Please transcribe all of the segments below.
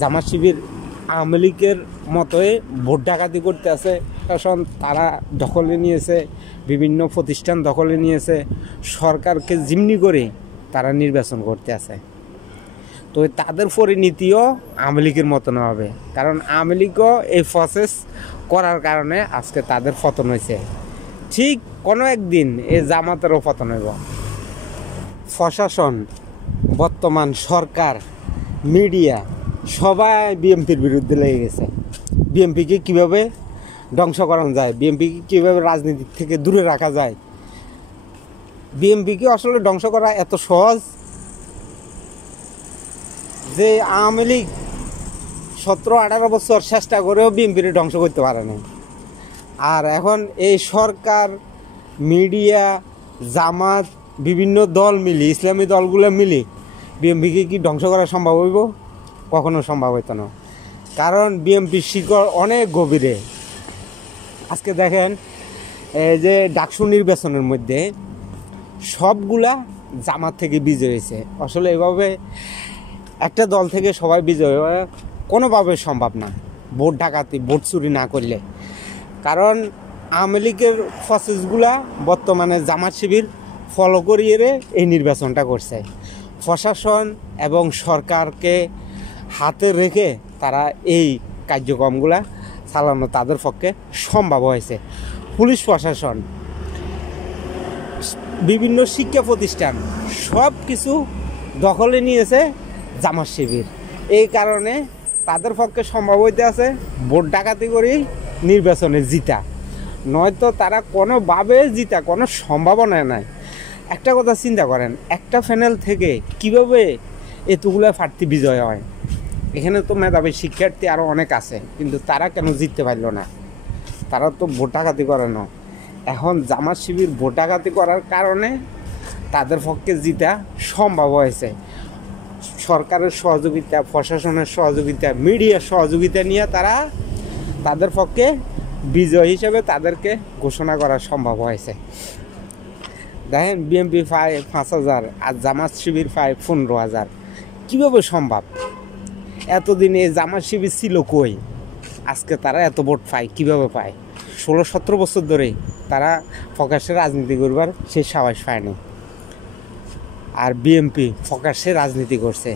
জামাত শিবির আওয়ামী লীগের মতোই ভোট ডাকাতি করতে আছে। শাসন তারা দখলে নিয়েছে, বিভিন্ন প্রতিষ্ঠান দখলে নিয়েছে, সরকারকে জিম্মি করে তারা নির্বাচন করতে আছে। তো তাদের পরিণতিও আওয়ামী লীগের মতন হবে, কারণ আওয়ামী লীগও এই প্রসেস করার কারণে আজকে তাদের পতন হয়েছে। ঠিক কোনো একদিন এই জামাতেরও পতন হইব। প্রশাসন, বর্তমান সরকার, মিডিয়া সবাই বিএনপির বিরুদ্ধে লেগে গেছে। বিএনপিকে কীভাবে ধ্বংস করানো যায়, বিএনপিকে কীভাবে রাজনীতি থেকে দূরে রাখা যায়। বিএনপিকে আসলে ধ্বংস করা এত সহজ যে আওয়ামী লীগ 17-18 বছর চেষ্টা করেও বিএনপির ধ্বংস করতে পারে না। আর এখন এই সরকার, মিডিয়া, জামাত, বিভিন্ন দল মিলি, ইসলামী দলগুলো মিলি বিএনপিকে কি ধ্বংস করা সম্ভব হইব? কখনো সম্ভব হইতো না, কারণ বিএনপির শিকড় অনেক গভীরে। আজকে দেখেন এই যে ডাকসু নির্বাচনের মধ্যে সবগুলা জামাত থেকে বিজয় হয়েছে। আসলে এভাবে একটা দল থেকে সবাই বিজয় হওয়া কোনোভাবে সম্ভব না, ভোট ডাকাতি, ভোট চুরি না করলে। কারণ আওয়ামী লীগের প্রসেসগুলা বর্তমানে জামাত শিবির ফলো করিয়ে এই নির্বাচনটা করছে। প্রশাসন এবং সরকারকে হাতে রেখে তারা এই কার্যক্রমগুলা চালানো তাদের পক্ষে সম্ভব হয়েছে। পুলিশ প্রশাসন, বিভিন্ন শিক্ষা প্রতিষ্ঠান সব কিছু দখলে নিয়েছে জামাত শিবির। এই কারণে তাদের পক্ষে সম্ভব হইতে আছে ভোট ডাকাতি করেই নির্বাচনে জিতা, নয়তো তারা কোনোভাবে জিতা কোনো সম্ভাবনা নাই। একটা কথা চিন্তা করেন, একটা প্যানেল থেকে কিভাবে এতগুলো প্রার্থী বিজয় হয়? এখানে তো মেধাবী শিক্ষার্থী আরও অনেক আছে, কিন্তু তারা কেন জিততে পারল না? তারা তো ভোট ডাকাতি করে না। এখন জামাত শিবির ভোট ডাকাতি করার কারণে তাদের পক্ষে জিতা সম্ভব হয়েছে। সরকারের সহযোগিতা, প্রশাসনের সহযোগিতা, মিডিয়ার সহযোগিতা নিয়ে তারা তাদের পক্ষে বিজয় হিসেবে তাদেরকে ঘোষণা করা সম্ভব হয়েছে। দেখেন বিএনপি পায় 5,000 আর জামাত শিবির পায় 15,000। কীভাবে সম্ভব? এতদিন এই জামাত শিবির ছিল কই? আজকে তারা এত ভোট পায় কীভাবে পায়? 16-17 বছর ধরেই তারা প্রকাশ্যে রাজনীতি করবার সে সাহস পায়নি। আর বিএনপি প্রকাশ্যে রাজনীতি করছে,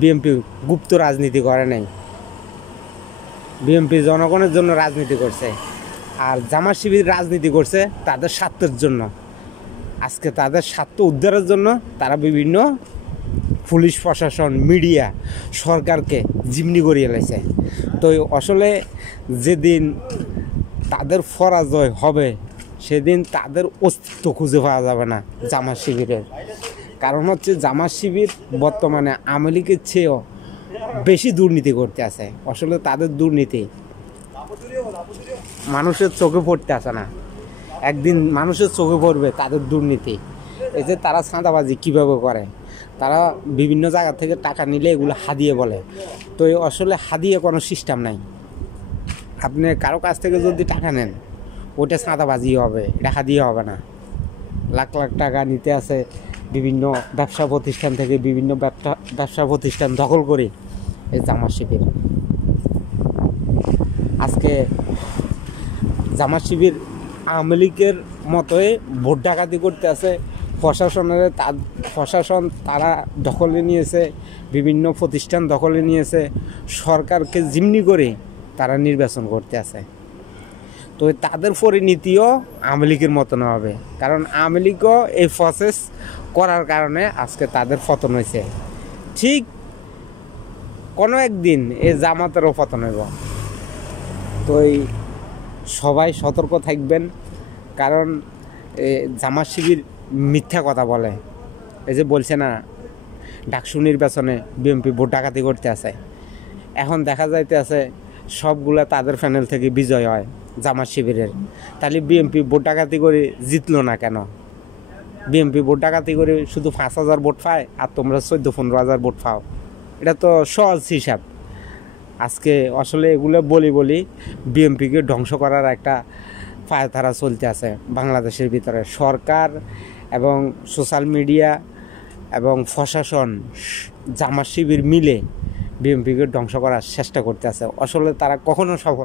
বিএনপি গুপ্ত রাজনীতি করে নাই। বিএনপি জনগণের জন্য রাজনীতি করছে, আর জামাত শিবির রাজনীতি করছে তাদের স্বার্থের জন্য। আজকে তাদের স্বার্থ উদ্ধারের জন্য তারা বিভিন্ন পুলিশ প্রশাসন, মিডিয়া, সরকারকে জিম্মি করিয়ে লেছে। তো আসলে যেদিন তাদের পরাজয় হবে সেদিন তাদের অস্তিত্ব খুঁজে পাওয়া যাবে না জামাত শিবিরের। কারণ হচ্ছে জামাত শিবির বর্তমানে আওয়ামী লীগের চেয়েও বেশি দুর্নীতি করতে আছে। আসলে তাদের দুর্নীতি মানুষের চোখে পড়তে আসে না, একদিন মানুষের চোখে পড়বে তাদের দুর্নীতি। এই যে তারা চাঁদাবাজি কীভাবে করে, তারা বিভিন্ন জায়গা থেকে টাকা নিলে এগুলো হাদিয়ে বলে। তো আসলে হাদিয়ে কোনো সিস্টেম নাই। আপনি কারো কাছ থেকে যদি টাকা নেন ওইটা চাঁদাবাজি হবে, এটা হাদিয়ে হবে না। লাখ লাখ টাকা নিতে আছে বিভিন্ন ব্যবসা প্রতিষ্ঠান থেকে, বিভিন্ন ব্যবসা প্রতিষ্ঠান দখল করে এই জামাত শিবির। আজকে জামাত শিবির আওয়ামী লীগের মতোই ভোট ডাকাতি করতে আছে। প্রশাসন তারা দখলে নিয়েছে, বিভিন্ন প্রতিষ্ঠান দখলে নিয়েছে, সরকারকে জিম্মি করে তারা নির্বাচন করতে আছে। তো তাদের পরিণতিও আওয়ামী লীগের মতন হবে, কারণ আওয়ামী লীগও এই প্রসেস করার কারণে আজকে তাদের পতন হয়েছে। ঠিক কোনো একদিন এই জামাতেরও পতন হইব। তো সবাই সতর্ক থাকবেন, কারণ জামাত শিবির মিথ্যা কথা বলে। এই যে বলছে না ডাকসু নির্বাচনে বিএনপি ভোট ডাকাতি করতে আছে, এখন দেখা যাইতে আছে সবগুলা তাদের প্যানেল থেকে বিজয় হয় জামাত শিবিরের। তাহলে বিএনপি ভোট ডাকাতি করে জিতলো না কেন? বিএনপি ভোট ডাকাতি করে শুধু 5,000 ভোট পায় আর তোমরা 14-15,000 ভোট পাও। এটা তো সহজ হিসাব। আজকে আসলে এগুলো বলি বিএনপিকে ধ্বংস করার একটা পায়তারা চলতে আছে বাংলাদেশের ভিতরে। সরকার এবং সোশ্যাল মিডিয়া এবং প্রশাসন, জামাত শিবির মিলে বিএনপিকে ধ্বংস করার চেষ্টা করতে আছে। আসলে তারা কখনো সফল